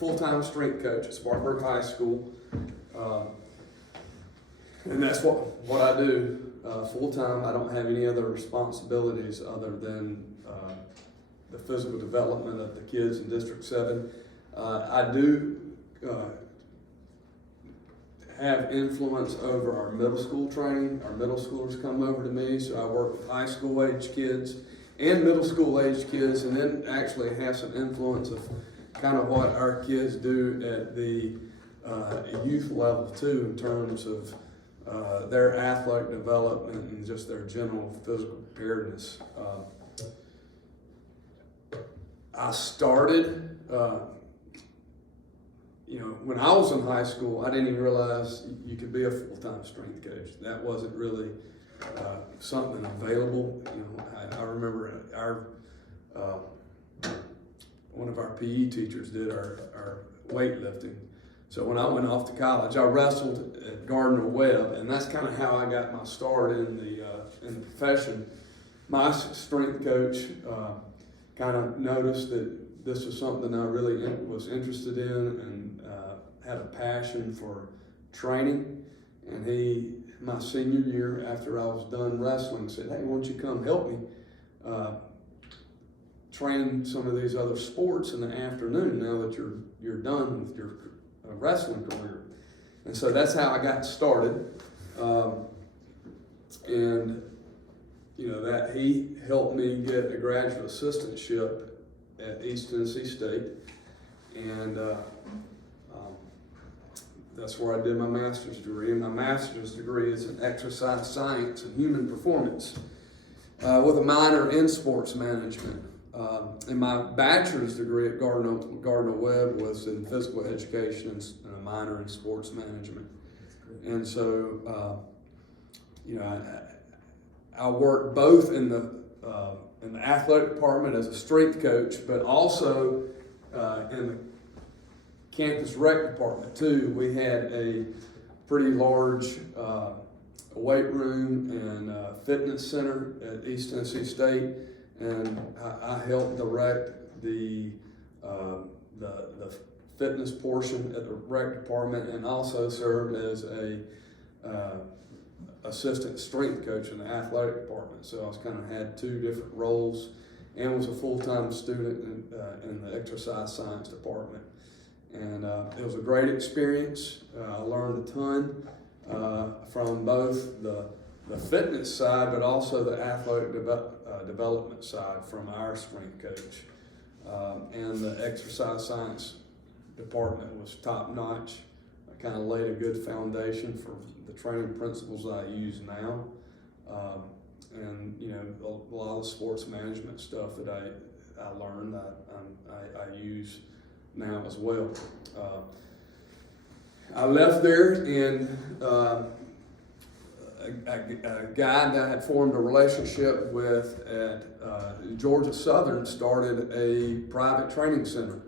full-time strength coach at Spartanburg High School. And that's what I do full-time. I don't have any other responsibilities other than the physical development of the kids in District 7. I do have influence over our middle school training. Our middle schoolers come over to me, so I work with high school age kids and middle school age kids, and then actually have some influence of kind of what our kids do at the youth level too, in terms of their athletic development and just their general physical preparedness. I started, when I was in high school, I didn't even realize you could be a full-time strength coach. That wasn't really something available. I remember one of our PE teachers did our weightlifting. So when I went off to college, I wrestled at Gardner Webb, and that's kind of how I got my start in the profession. My strength coach kind of noticed that this was something I really was interested in and had a passion for training. And he, my senior year, after I was done wrestling, said, "Hey, why don't you come help me train some of these other sports in the afternoon now that you're done with your wrestling career?" And so that's how I got started. That he helped me get a graduate assistantship at East Tennessee State, and that's where I did my master's degree. And my master's degree is in exercise science and human performance with a minor in sports management. And my bachelor's degree at Gardner Webb was in physical education and a minor in sports management. And so, I worked both in the athletic department as a strength coach, but also in the campus rec department too. We had a pretty large weight room and fitness center at East Tennessee State, and I helped direct the fitness portion at the rec department, and also served as a assistant strength coach in the athletic department. So I was kind of had two different roles, and was a full-time student in the exercise science department. And it was a great experience. I learned a ton from both the fitness side, but also the athletic development side from our strength coach. And the exercise science department was top-notch. I kind of laid a good foundation for the training principles that I use now. And a lot of the sports management stuff that I learned, I use now as well. I left there, and a guy that I had formed a relationship with at Georgia Southern started a private training center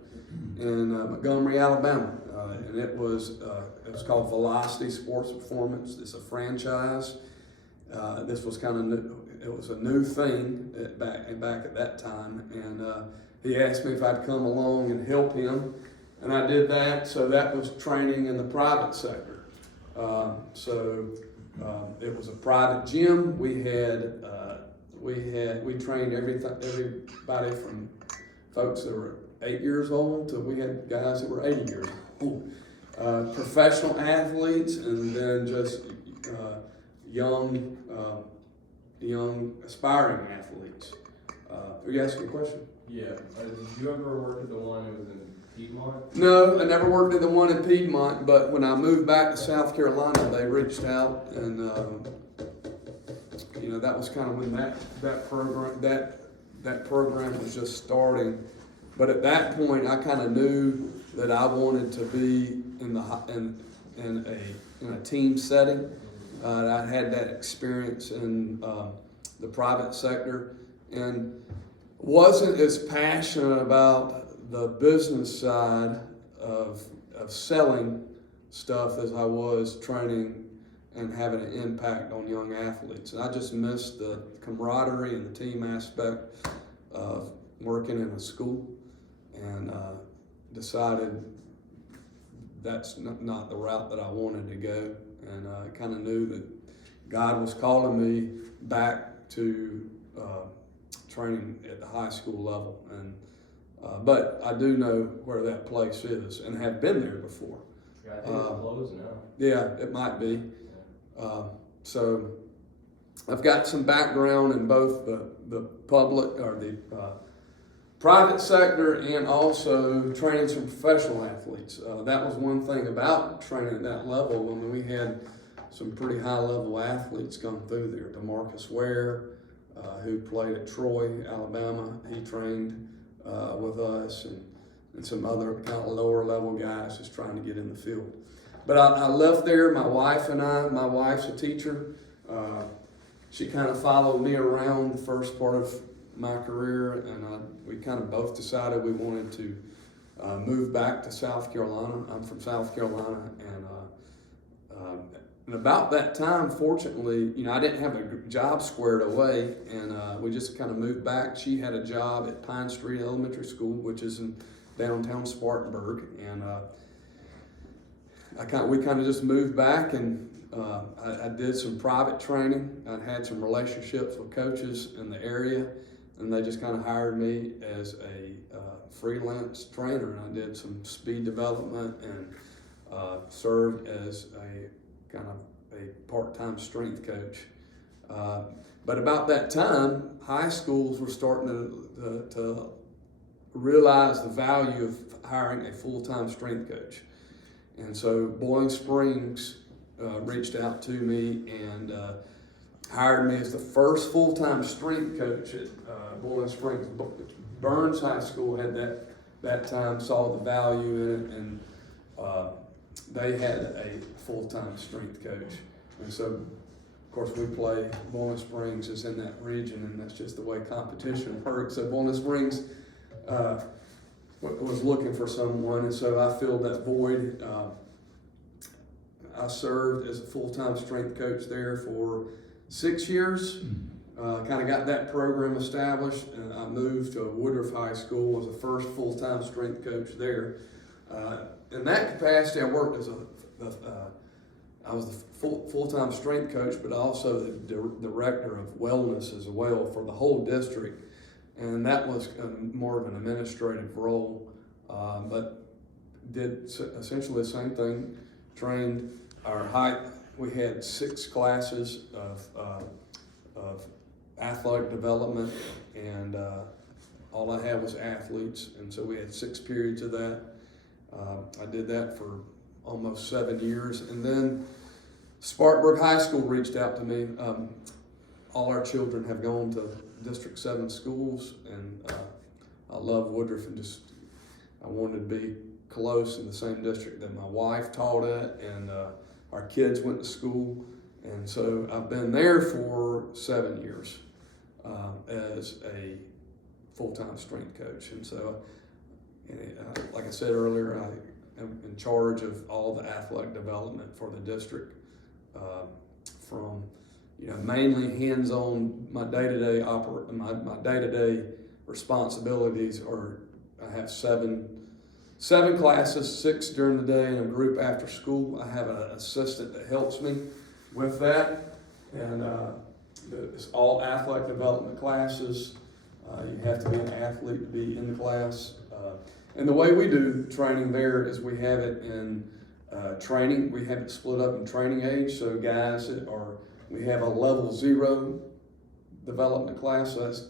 in Montgomery, Alabama, and it was called Velocity Sports Performance. It's a franchise. This was kind of new. It was a new thing back at that time, and he asked me if I'd come along and help him, and I did that. So that was training in the private sector. It was a private gym. We trained everybody from folks that were 8 years old to we had guys that were 80 years old. Professional athletes, and then just young aspiring athletes. Are you asking a question? Yeah. Did you ever work at the one that was in Piedmont? No, I never worked at the one in Piedmont, but when I moved back to South Carolina, they reached out, and that was kind of when that program was just starting. But at that point, I kind of knew that I wanted to be in a team setting. I had that experience in the private sector, and wasn't as passionate about the business side of selling stuff as I was training and having an impact on young athletes. And I just missed the camaraderie and the team aspect of working in a school. And decided that's not the route that I wanted to go, and I kind of knew that God was calling me back to training at the high school level, and but I do know where that place is and have been there before. Yeah, I think it's closed now. Yeah, it might be. Yeah. So I've got some background in both the public or the private sector and also training some professional athletes. That was one thing about training at that level. I mean, we had some pretty high level athletes come through there. DeMarcus Ware, who played at Troy, Alabama, he trained with us, and some other kind of lower level guys just trying to get in the field. But I left there, my wife and I. My wife's a teacher. She kind of followed me around the first part of my career, and we kind of both decided we wanted to move back to South Carolina. I'm from South Carolina, and about that time, fortunately, I didn't have a job squared away, and we just kind of moved back. She had a job at Pine Street Elementary School, which is in downtown Spartanburg, and we kind of just moved back, and I did some private training. I had some relationships with coaches in the area, and they just kind of hired me as a freelance trainer, and I did some speed development and served as a kind of a part-time strength coach. But about that time, high schools were starting to realize the value of hiring a full-time strength coach. And so Boiling Springs reached out to me and hired me as the first full-time strength coach at Boiling Springs. Burns High School had that time, saw the value in it, and they had a full-time strength coach. And so, of course, Boiling Springs is in that region, and that's just the way competition works. So Boiling Springs was looking for someone, and so I filled that void. I served as a full-time strength coach there for 6 years. Kind of got that program established, and I moved to Woodruff High School, was the first full-time strength coach there. In that capacity, I worked as I was the full-time strength coach, but also the director of wellness as well for the whole district. And that was more of an administrative role, but did essentially the same thing. Trained we had 6 classes of athletic development, and all I had was athletes, and so we had 6 periods of that. I did that for almost 7 years, and then Spartanburg High School reached out to me. All our children have gone to District 7 schools, and I love Woodruff, and I wanted to be close in the same district that my wife taught at, and our kids went to school, and so I've been there for 7 years as a full-time strength coach. And so, like I said earlier, I am in charge of all the athletic development for the district, from mainly hands-on. My day-to-day my day-to-day responsibilities are I have seven classes, 6 during the day, and a group after school. I have an assistant that helps me with that, and it's all athletic development classes. You have to be an athlete to be in the class. And the way we do training there is we have it in training. We have it split up in training age. So guys we have a level 0 development class. So that's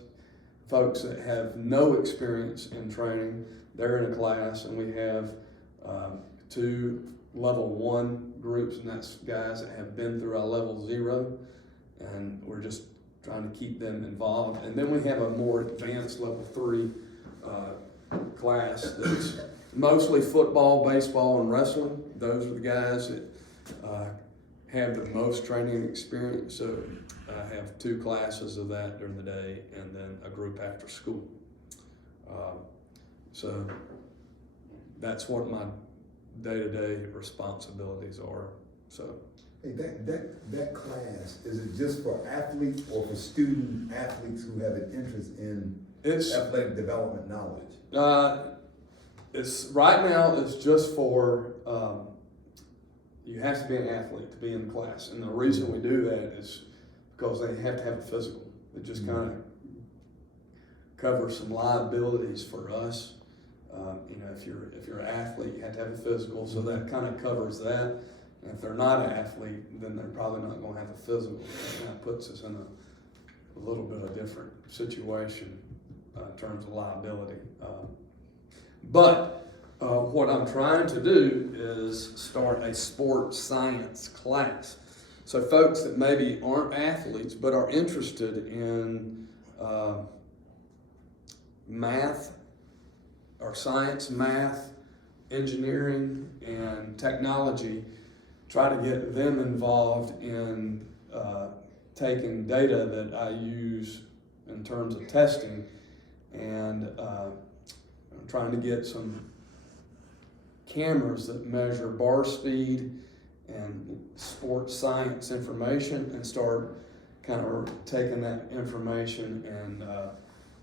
folks that have no experience in training. They're in a class, and we have 2 level 1 groups, and that's guys that have been through our level 0, and we're just trying to keep them involved. And then we have a more advanced level 3 class that's mostly football, baseball, and wrestling. Those are the guys that have the most training experience. So I have 2 classes of that during the day, and then a group after school. So that's what my day-to-day responsibilities are. So. Hey, that class, is it just for athletes or for student athletes who have an interest in athletic development knowledge? It's right now. It's just for you have to be an athlete to be in the class, and the reason we do that is because they have to have a physical. It just kind of covers some liabilities for us. If you're an athlete, you have to have a physical, so that kind of covers that. And if they're not an athlete, then they're probably not going to have a physical. That kind of puts us in a little bit of a different situation in terms of liability. But what I'm trying to do is start a sports science class. So folks that maybe aren't athletes but are interested in math or science, math, engineering, and technology, try to get them involved in taking data that I use in terms of testing, and I'm trying to get some cameras that measure bar speed and sports science information, and start kind of taking that information and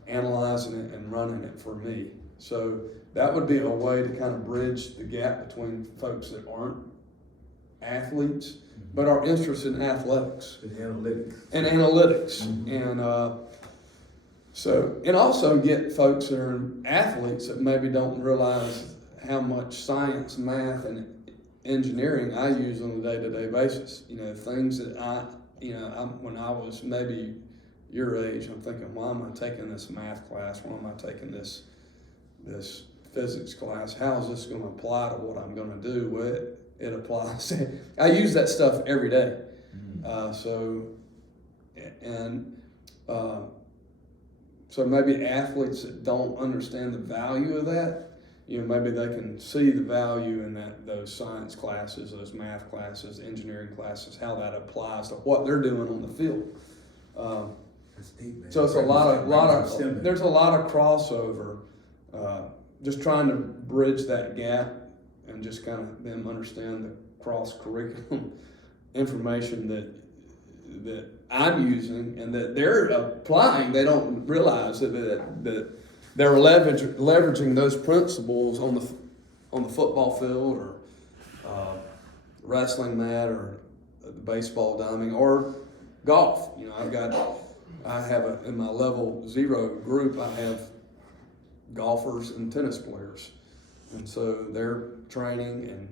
analyzing it and running it for me. So that would be a way to kind of bridge the gap between folks that aren't athletes but are interested in athletics And analytics. and and also get folks that are athletes that maybe don't realize how much science, math, and engineering I use on a day-to-day basis. Things that when I was maybe your age, I'm thinking, why am I taking this math class? Why am I taking this physics class? How is this going to apply to what I'm going to do? Well, it applies. I use that stuff every day. So maybe athletes that don't understand the value of that, maybe they can see the value in those science classes, those math classes, engineering classes, how that applies to what they're doing on the field. That's deep, man. So it's there's a lot of crossover. Just trying to bridge that gap and just kind of them understand the cross curriculum information that I'm using and that they're applying. They don't realize that they're leveraging those principles on the football field or wrestling mat or the baseball diamond or golf. In my level 0 group, I have golfers and tennis players, and so they're training and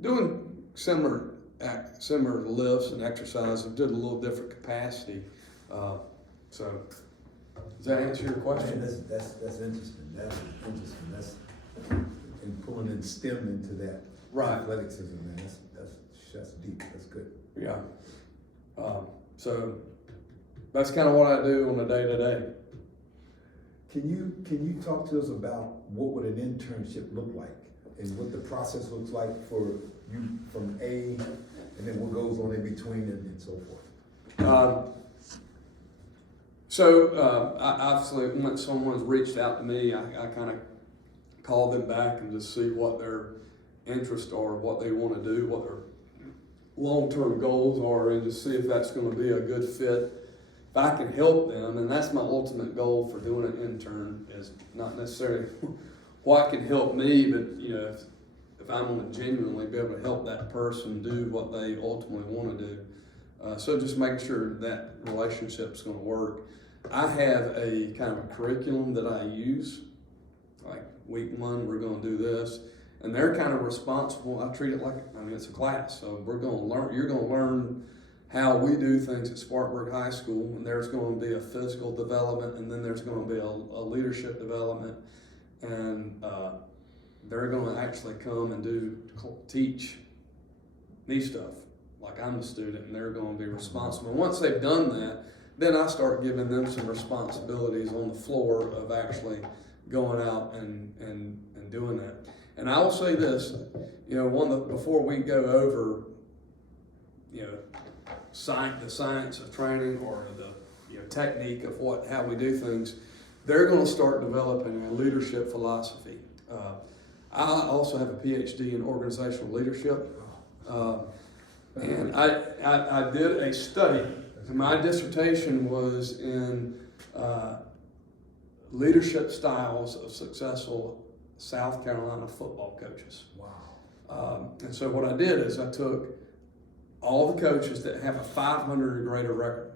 doing similar lifts and exercises, did a little different capacity. So does that answer your question? Man, that's interesting. That's interesting. That's and pulling in STEM into that athleticism, man. That's deep. That's good. Yeah. So that's kind of what I do on a day-to-day. Can you talk to us about what would an internship look like and what the process looks like for you from A and then what goes on in between and so forth? I obviously, when someone's reached out to me, I kind of call them back and just see what their interests are, what they want to do, what their long-term goals are, and just see if that's going to be a good fit. If I can help them, and that's my ultimate goal for doing an intern, is not necessarily what can help me, but if I'm going to genuinely be able to help that person do what they ultimately want to do. So just make sure that relationship's going to work. I have a kind of a curriculum that I use. Like week 1, we're going to do this, and they're kind of responsible. I treat it like it's a class, so we're going to learn. You're going to learn how we do things at Spartanburg High School, and there's going to be a physical development, and then there's going to be a leadership development, and they're going to actually come and teach me stuff like I'm the student, and they're going to be responsible. Once they've done that, then I start giving them some responsibilities on the floor of actually going out and doing that. And I will say this, before we go over, the science of training or the technique of how we do things, they're going to start developing a leadership philosophy. I also have a PhD in organizational leadership, and I did a study. My dissertation was in leadership styles of successful South Carolina football coaches. Wow. And so what I did is I took all the coaches that have a 500 or greater record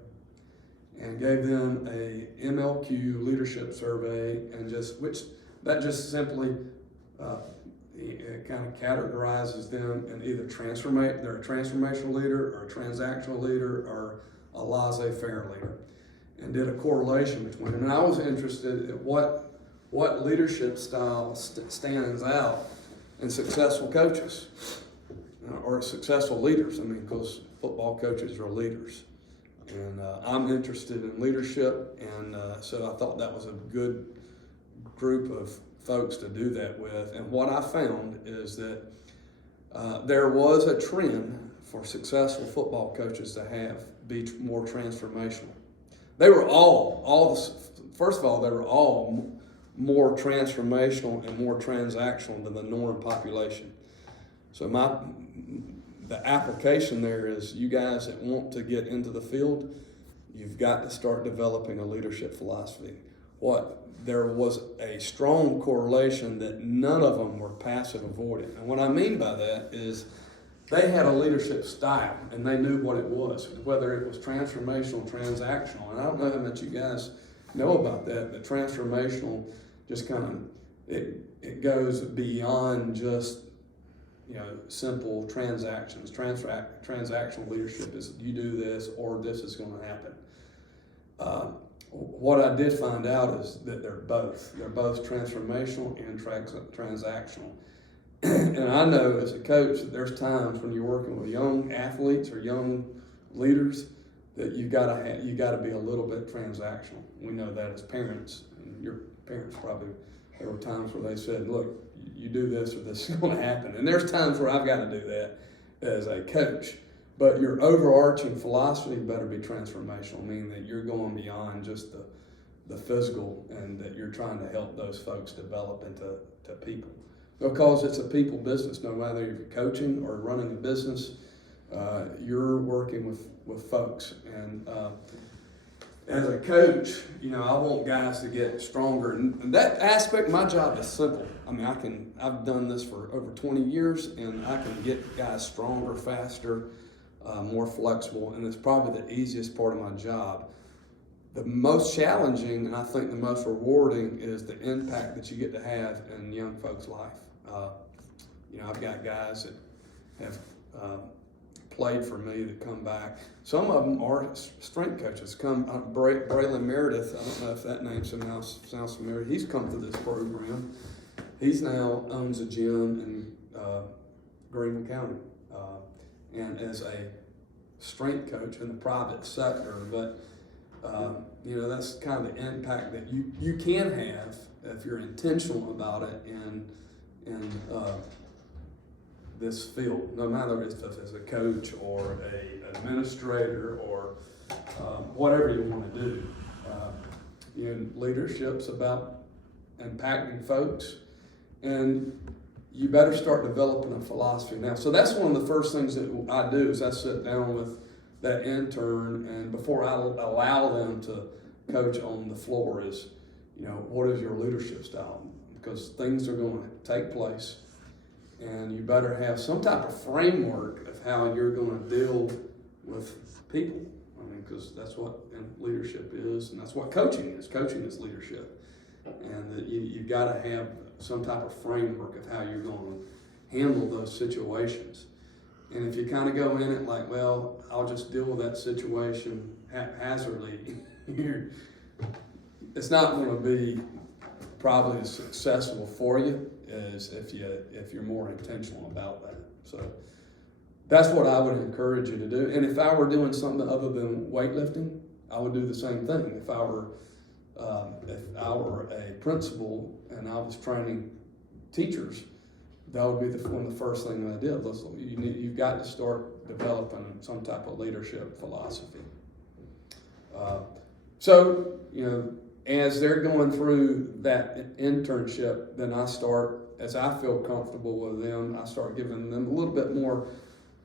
and gave them a MLQ leadership survey, and just simply it kind of categorizes them in either they're a transformational leader or a transactional leader or a laissez-faire leader, and did a correlation between them. And I was interested in what leadership style stands out in successful coaches or successful leaders. I mean, because football coaches are leaders. And I'm interested in leadership, and so I thought that was a good group of folks to do that with. And what I found is that there was a trend for successful football coaches to be more transformational. They were first of all, they were all more transformational and more transactional than the norm population. So the application there is, you guys that want to get into the field, you've got to start developing a leadership philosophy. There was a strong correlation that none of them were passive avoidant. And what I mean by that is they had a leadership style and they knew what it was, whether it was transformational, transactional. And I don't know how much you guys know about that, but transformational just kind of, it goes beyond just simple transactions. Transactional leadership is you do this or this is going to happen. What I did find out is that they're both transformational and transactional. And I know as a coach that there's times when you're working with young athletes or young leaders that you got to be a little bit transactional. We know that as parents, and your parents probably, there were times where they said, look, you do this or this is going to happen. And there's times where I've got to do that as a coach. But your overarching philosophy better be transformational, meaning that you're going beyond just the physical, and that you're trying to help those folks develop into people. Because it's a people business. No matter if you're coaching or running a business, you're working with folks. And as a coach, I want guys to get stronger. And that aspect, my job is simple. I mean, I've done this for over 20 years, and I can get guys stronger, faster, more flexible, and it's probably the easiest part of my job. The most challenging, and I think the most rewarding, is the impact that you get to have in young folks' life. I've got guys that have played for me that come back. Some of them are strength coaches. Braylon Meredith, I don't know if that name sounds familiar. He's come to this program. He's now owns a gym in Greenville County, and as a strength coach in the private sector. But that's kind of the impact that you can have if you're intentional about it in this field, no matter if it's as a coach or an administrator or whatever you want to do. Leadership's about impacting folks, and you better start developing a philosophy now. So that's one of the first things that I do is I sit down with that intern, and before I allow them to coach on the floor is, what is your leadership style? Because things are going to take place, and you better have some type of framework of how you're going to deal with people. I mean, because that's what leadership is, and that's what coaching is. Coaching is leadership, and that you've got to have some type of framework of how you're going to handle those situations. And if you kind of go in it like, well, I'll just deal with that situation haphazardly, it's not going to be probably as successful for you as if you're more intentional about that. So that's what I would encourage you to do. And if I were doing something other than weightlifting, I would do the same thing. If I were a principal and I was training teachers, that would be one of the first things I did. You've got to start developing some type of leadership philosophy. As they're going through that internship, then as I feel comfortable with them, I start giving them a little bit more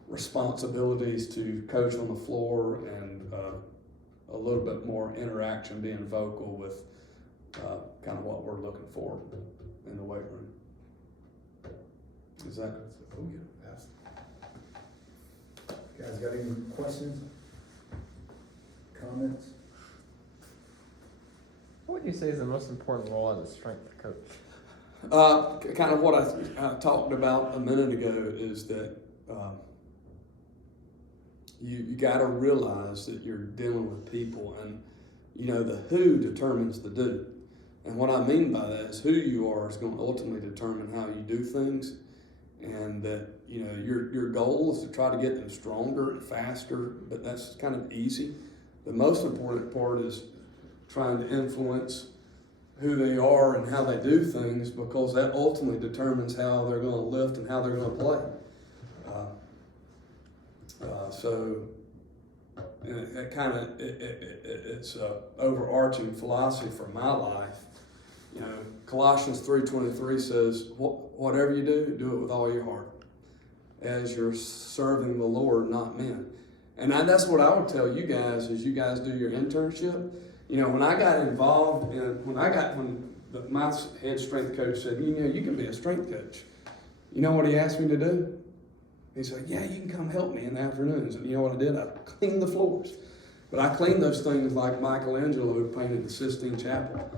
responsibilities to coach on the floor, and a little bit more interaction, being vocal with kind of what we're looking for in the weight room. Is that? Oh, yeah, absolutely. Guys, got any questions? Comments? What would you say is the most important role as a strength coach? Kind of what I talked about a minute ago is that you got to realize that you're dealing with people, and the who determines the do. And what I mean by that is who you are is going to ultimately determine how you do things, and that your goal is to try to get them stronger and faster, but that's kind of easy. The most important part is trying to influence who they are and how they do things, because that ultimately determines how they're going to lift and how they're going to play. So it kind of it's an overarching philosophy for my life. Colossians 3:23 says, "Whatever you do, do it with all your heart, as you're serving the Lord, not men." And that's what I would tell you guys as you guys do your internship. When I got involved my head strength coach said, you can be a strength coach. You know what he asked me to do? He said, yeah, you can come help me in the afternoons. And you know what I did? I cleaned the floors. But I cleaned those things like Michelangelo, who painted the Sistine Chapel.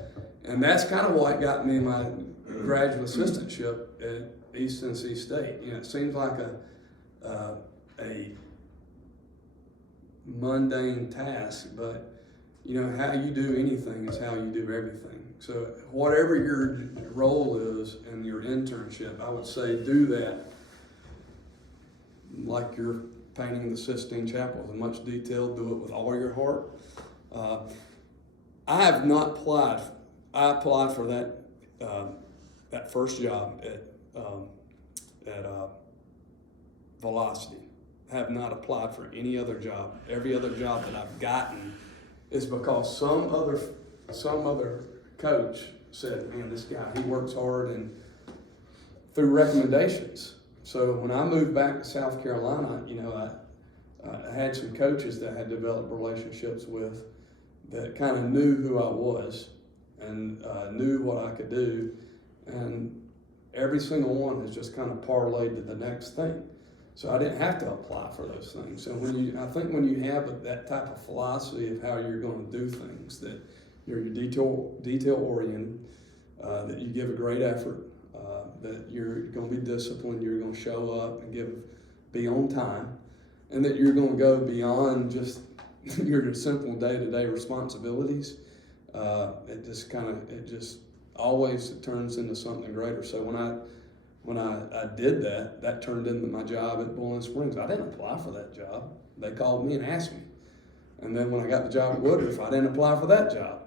And that's kind of what got me my graduate assistantship at East Tennessee State. It seems like a mundane task, but how you do anything is how you do everything. So whatever your role is in your internship, I would say do that like you're painting the Sistine Chapel, as much detail, do it with all your heart. I have not applied. I applied for that first job at Velocity. I have not applied for any other job. Every other job that I've gotten is because some other coach said, man, this guy, he works hard, and through recommendations. So when I moved back to South Carolina, I had some coaches that I had developed relationships with that kind of knew who I was and knew what I could do. And every single one has just kind of parlayed to the next thing. So I didn't have to apply for those things. So I think when you have that type of philosophy of how you're going to do things, that you're detail oriented, that you give a great effort, that you're going to be disciplined, you're going to show up and be on time, and that you're going to go beyond just your simple day-to-day responsibilities. It just always turns into something greater. So when I did that turned into my job at Boiling Springs. I didn't apply for that job. They called me and asked me. And then when I got the job at Woodruff, I didn't apply for that job.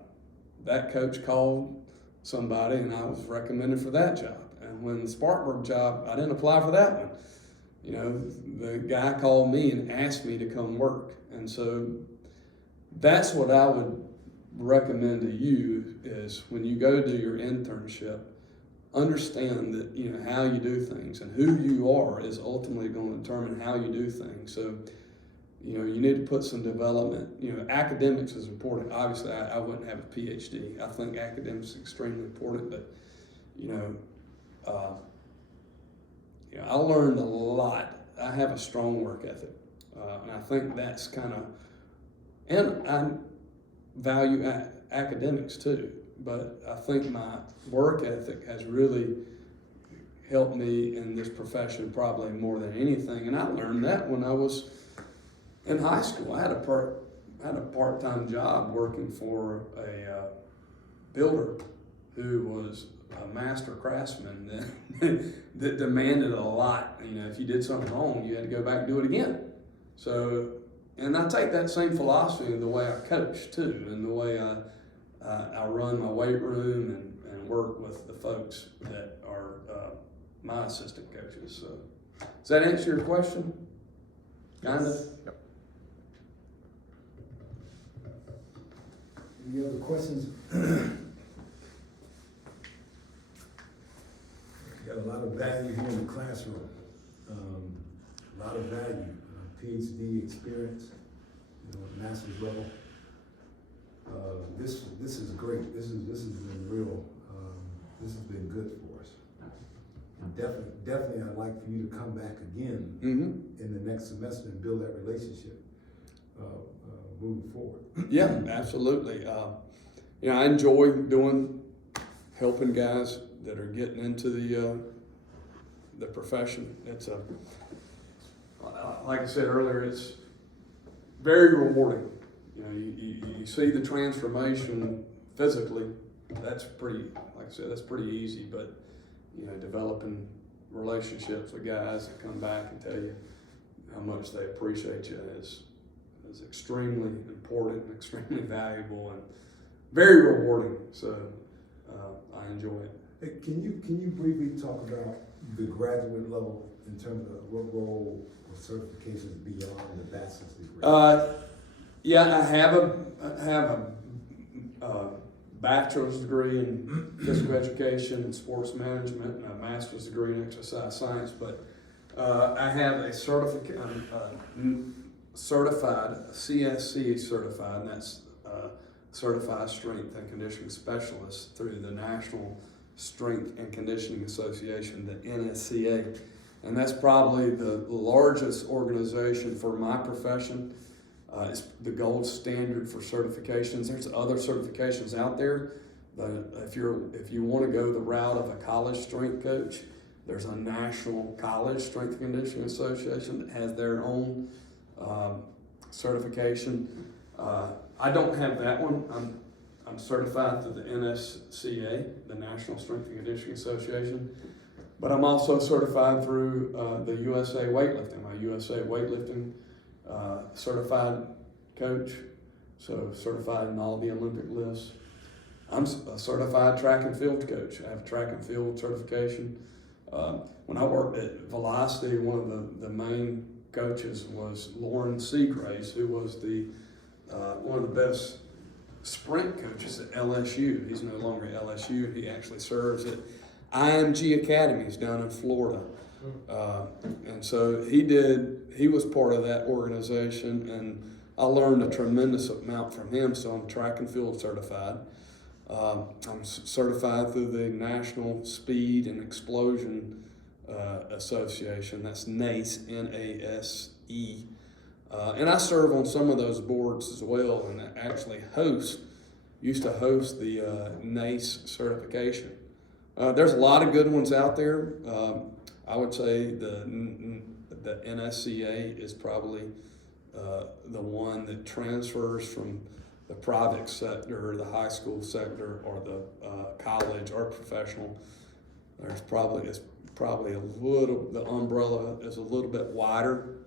That coach called somebody and I was recommended for that job. And when the Spartanburg job, I didn't apply for that one. The guy called me and asked me to come work. And so that's what I would recommend to you is when you go do your internship, understand that how you do things and who you are is ultimately going to determine how you do things. So you need to put some development. Academics is important. Obviously, I wouldn't have a PhD. I think academics is extremely important, but I learned a lot. I have a strong work ethic, and I think that's and I value academics too. But I think my work ethic has really helped me in this profession probably more than anything. And I learned that when I was in high school. I had a part-time job working for a builder who was a master craftsman that demanded a lot. If you did something wrong, you had to go back and do it again. So, and I take that same philosophy in the way I coach too, and the way I run my weight room and work with the folks that are my assistant coaches. So, does that answer your question? Kind of? Yep. Any other questions? Got a lot of value here in the classroom. A lot of value. PhD experience, master's level. This is great. This has been real. This has been good for us. definitely I'd like for you to come back again Mm-hmm. in the next semester and build that relationship, moving forward. Yeah, absolutely. I enjoy helping guys that are getting into the profession. It's like I said earlier, it's very rewarding. You see the transformation physically. That's pretty, like I said, that's pretty easy. But developing relationships with guys that come back and tell you how much they appreciate you is extremely important, and extremely valuable, and very rewarding. So I enjoy it. Hey, can you briefly talk about the graduate level in terms of what role or certifications beyond the bachelor's degree? Yeah, I have a bachelor's degree in physical education and sports management, and a master's degree in exercise science. But I have a certified CSC certified, and that's Certified Strength and Conditioning Specialist through the National Strength and Conditioning Association, the NSCA. And that's probably the largest organization for my profession. It's the gold standard for certifications. There's other certifications out there, but if you want to go the route of a college strength coach, there's a National College Strength and Conditioning Association that has their own certification. I don't have that one. I'm certified through the NSCA, the National Strength and Conditioning Association, but I'm also certified through the USA Weightlifting, my USA Weightlifting certified coach, so certified in all the Olympic lists. I'm a certified track and field coach. I have track and field certification. When I worked at Velocity, one of the main coaches was Lauren Seagrace, who was one of the best sprint coaches at LSU. He's no longer at LSU. He actually serves at IMG Academies down in Florida. And so he was part of that organization, and I learned a tremendous amount from him. So I'm track and field certified. I'm certified through the National Speed and Explosion Association. That's NACE, N-A-S-E. And I serve on some of those boards as well, and I actually used to host the NACE certification. There's a lot of good ones out there. I would say the NSCA is probably the one that transfers from the private sector, the high school sector, or the college or professional. It's probably the umbrella is a little bit wider.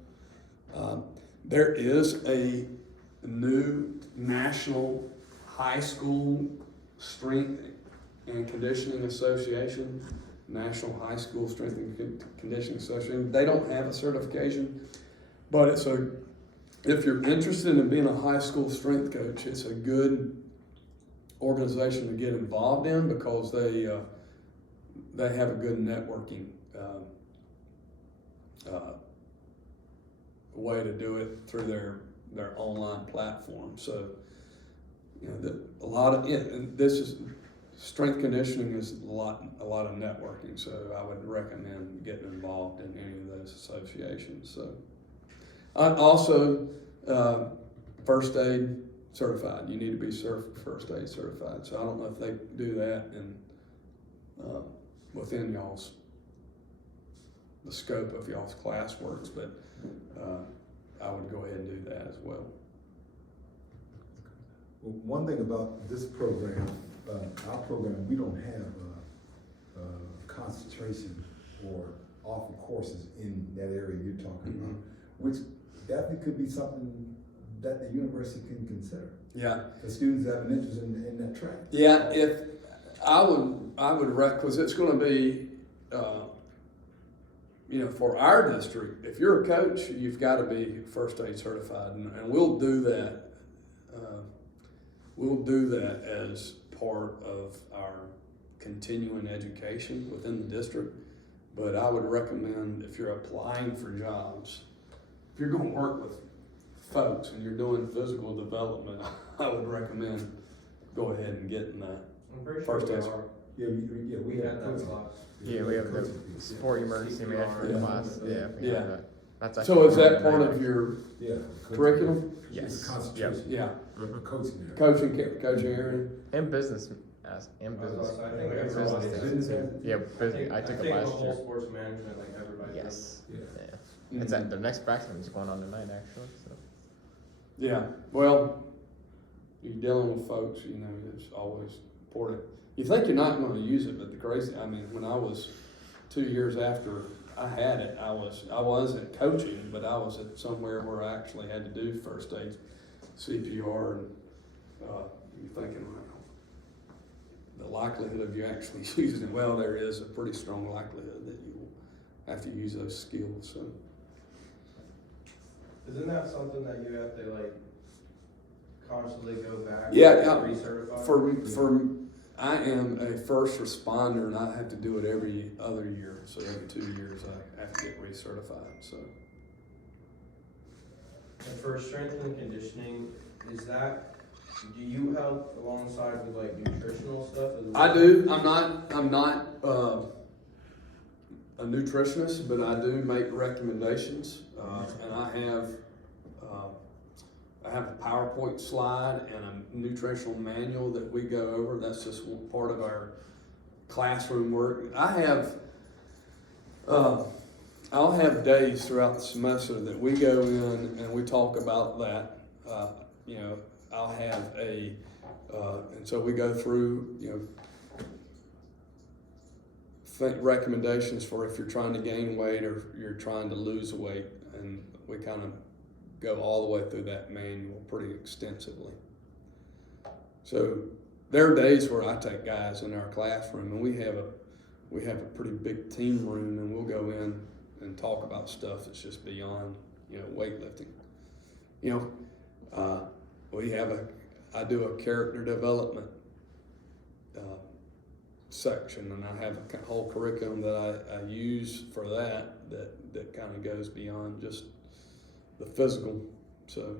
There is a new National High School Strength and Conditioning Association, National High School Strength and Conditioning Association. They don't have a certification, but if you're interested in being a high school strength coach, it's a good organization to get involved in because they have a good networking way to do it through their online platform. So strength conditioning is a lot of networking. So I would recommend getting involved in any of those associations. So also first aid certified. You need to be first aid certified. So I don't know if they do that within the scope of y'all's classworks, but I would go ahead and do that as well. Well, one thing about this program, our program, we don't have concentration or offer courses in that area you're talking about, which definitely could be something that the university can consider. Yeah. For students that have an interest in that track. Yeah, if I would because it's going to be, for our district, if you're a coach, you've got to be first aid certified, and we'll do that. We'll do that as part of our continuing education within the district. But I would recommend, if you're applying for jobs, if you're going to work with folks and you're doing physical development, I would recommend go ahead and getting that. I'm pretty First sure we answer. are. Yeah, we We have got that class. Yeah, we have the sport emergency management Yeah. class. Yeah, we Yeah. have that. That's So actually is that really part nice. of your Yeah. curriculum? Yes. It's a concentration. Yeah, Mhm. Coaching there. coaching area. And business, and I was business. gonna say, I think Business everybody things. does. Business. Yeah, business. I took it think last the whole year. sports management, like everybody. Yes. Yeah. Yeah. It's at the next practice is going on tonight, actually. So. Yeah, well, you're dealing with folks, you know, it's always important. You think you're not gonna use it, but the crazy, I mean, when I was 2 years after I had it, I wasn't coaching, but I was at somewhere where I actually had to do first aid CPR, and, you're thinking, well, the likelihood of you actually using it, well, there is a pretty strong likelihood that you will have to use those skills, so. Isn't that something that you have to like constantly go back? Yeah, and recertify? For I am a first responder, and I have to do it every other year. So every 2 years, I have to get recertified. So And for strength and conditioning, do you help alongside with like nutritional stuff as well? I do. I'm not a nutritionist, but I do make recommendations, and I have a PowerPoint slide and a nutritional manual that we go over. That's just one part of our classroom work. I'll have days throughout the semester that we go in and we talk about that. You know, I'll have and so we go through, you know, recommendations for if you're trying to gain weight or you're trying to lose weight, and we kind of go all the way through that manual pretty extensively. So there are days where I take guys in our classroom, and we have a pretty big team room, and we'll go in and talk about stuff that's just beyond, you know, weightlifting. You know, I do a character development section, and I have a whole curriculum that I use for that kind of goes beyond just the physical. So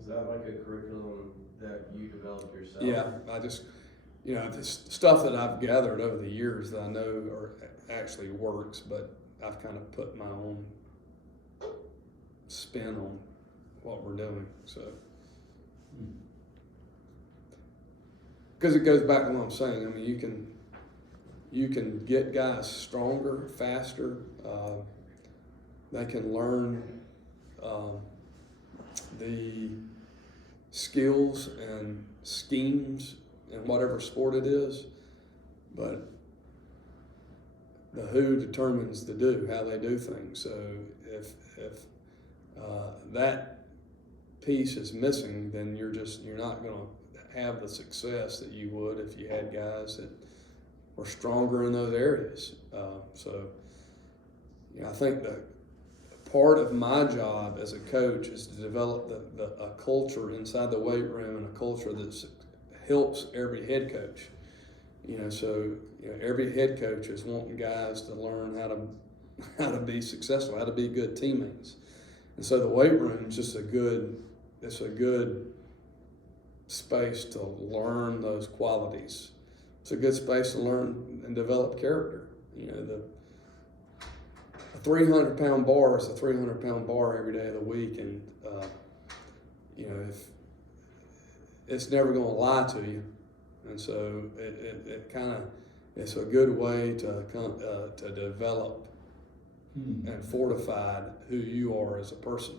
Is that like a curriculum that you develop yourself? yeah, I just, you know, this stuff that I've gathered over the years that I know actually works, but I've kind of put my own spin on what we're doing. So because it goes back to what I'm saying. I mean, you can get guys stronger, faster. They can learn the skills and schemes in whatever sport it is, but the who determines the do, how they do things. So if that piece is missing, then you're not going to have the success that you would if you had guys that were stronger in those areas. So you know, I think that part of my job as a coach is to develop a culture inside the weight room, and a culture that helps every head coach. You know, so you know, every head coach is wanting guys to learn how to be successful, how to be good teammates. And so the weight room is just a good space to learn those qualities. It's a good space to learn and develop character. You know, a 300-pound bar is a 300-pound bar every day of the week, and you know, if it's never going to lie to you, and so it's a good way to develop and fortify who you are as a person,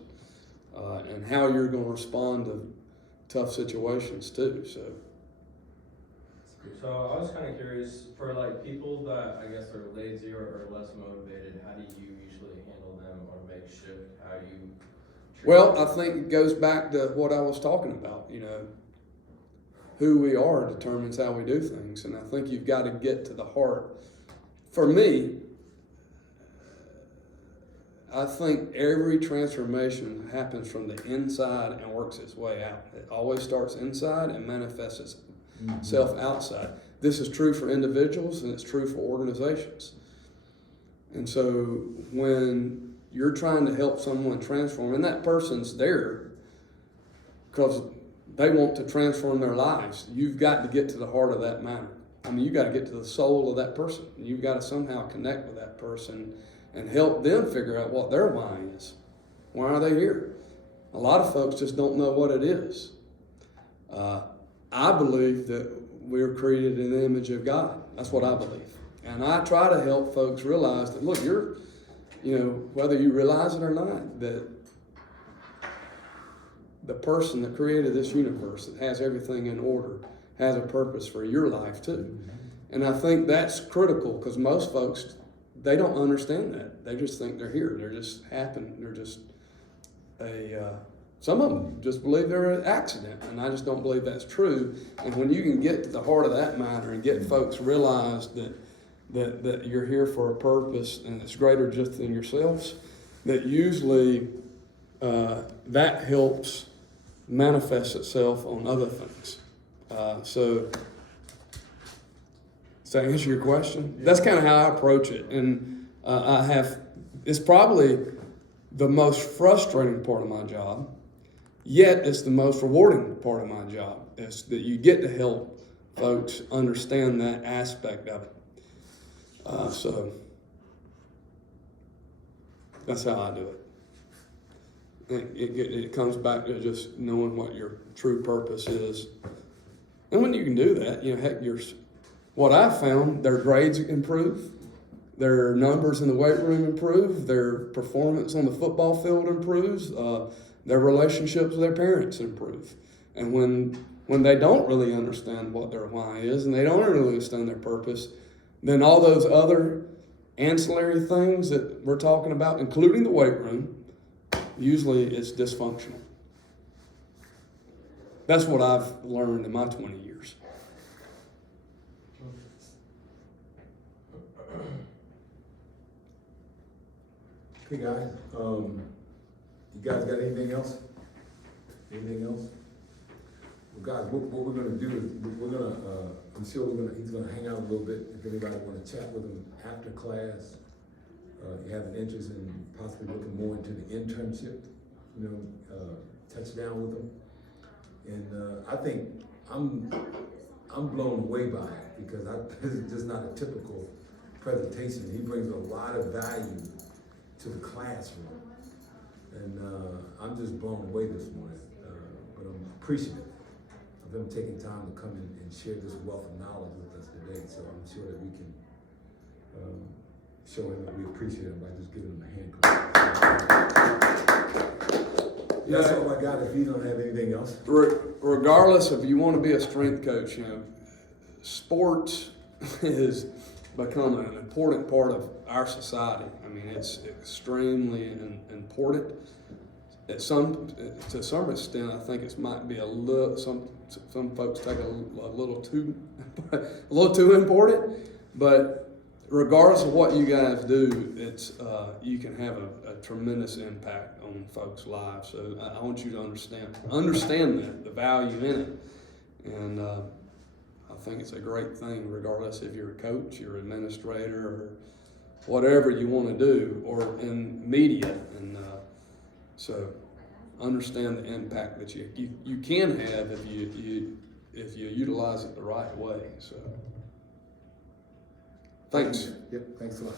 and how you're going to respond to tough situations too. So I was kind of curious, for like people that I guess are lazy or less motivated, how do you usually handle them or make shift? How do you treat Well, them? I think it goes back to what I was talking about. You know, who we are determines how we do things, and I think you've got to get to the heart. For me, I think every transformation happens from the inside and works its way out. It always starts inside and manifests itself outside. This is true for individuals, and it's true for organizations. And so when you're trying to help someone transform, and that person's there because they want to transform their lives, you've got to get to the heart of that matter. I mean, you got to get to the soul of that person. You've got to somehow connect with that person and help them figure out what their why is. Why are they here? A lot of folks just don't know what it is. I believe that we're created in the image of God. That's what I believe. And I try to help folks realize that, look, you're, whether you realize it or not, that the person that created this universe, that has everything in order, has a purpose for your life too. And I think that's critical because most folks, they don't understand that. They just think they're here. They're just some of them just believe they're an accident, and I just don't believe that's true. And when you can get to the heart of that matter and get folks realize that you're here for a purpose and it's greater just than yourselves, that usually that helps manifest itself on other things. So does that answer your question? That's kind of how I approach it. And it's probably the most frustrating part of my job, yet it's the most rewarding part of my job. It's that you get to help folks understand that aspect of it. So that's how I do it. It comes back to just knowing what your true purpose is. And when you can do that, heck, what I've found, their grades improve, their numbers in the weight room improve, their performance on the football field improves, their relationships with their parents improve. And when they don't really understand what their why is and they don't really understand their purpose, then all those other ancillary things that we're talking about, including the weight room, usually it's dysfunctional. That's what I've learned in my 20 years. Okay, guys, you guys got anything else? Anything else? Well, guys, what we're gonna do is we're gonna, I'm sure he's gonna hang out a little bit. If anybody wanna chat with him after class, you have an interest in possibly looking more into the internship, touch down with him. And I think I'm blown away by it because this is just not a typical presentation. He brings a lot of value to the classroom. And I'm just blown away this morning, but I'm appreciative of him taking time to come in and share this wealth of knowledge with us today. So I'm sure that we can show him that we appreciate him by just giving him a hand clap. That's all I got if you don't have anything else. Regardless if you want to be a strength coach, sports is become an important part of our society. I mean, it's extremely important. To some extent, I think it might be a little. Some folks take a little too important. But regardless of what you guys do, it's you can have a tremendous impact on folks' lives. So I want you to understand that the value in it, and I think it's a great thing, regardless if you're a coach, you're an administrator, or whatever you want to do, or in media. And so understand the impact that you can have if you utilize it the right way. So thanks. Yep, thanks a lot.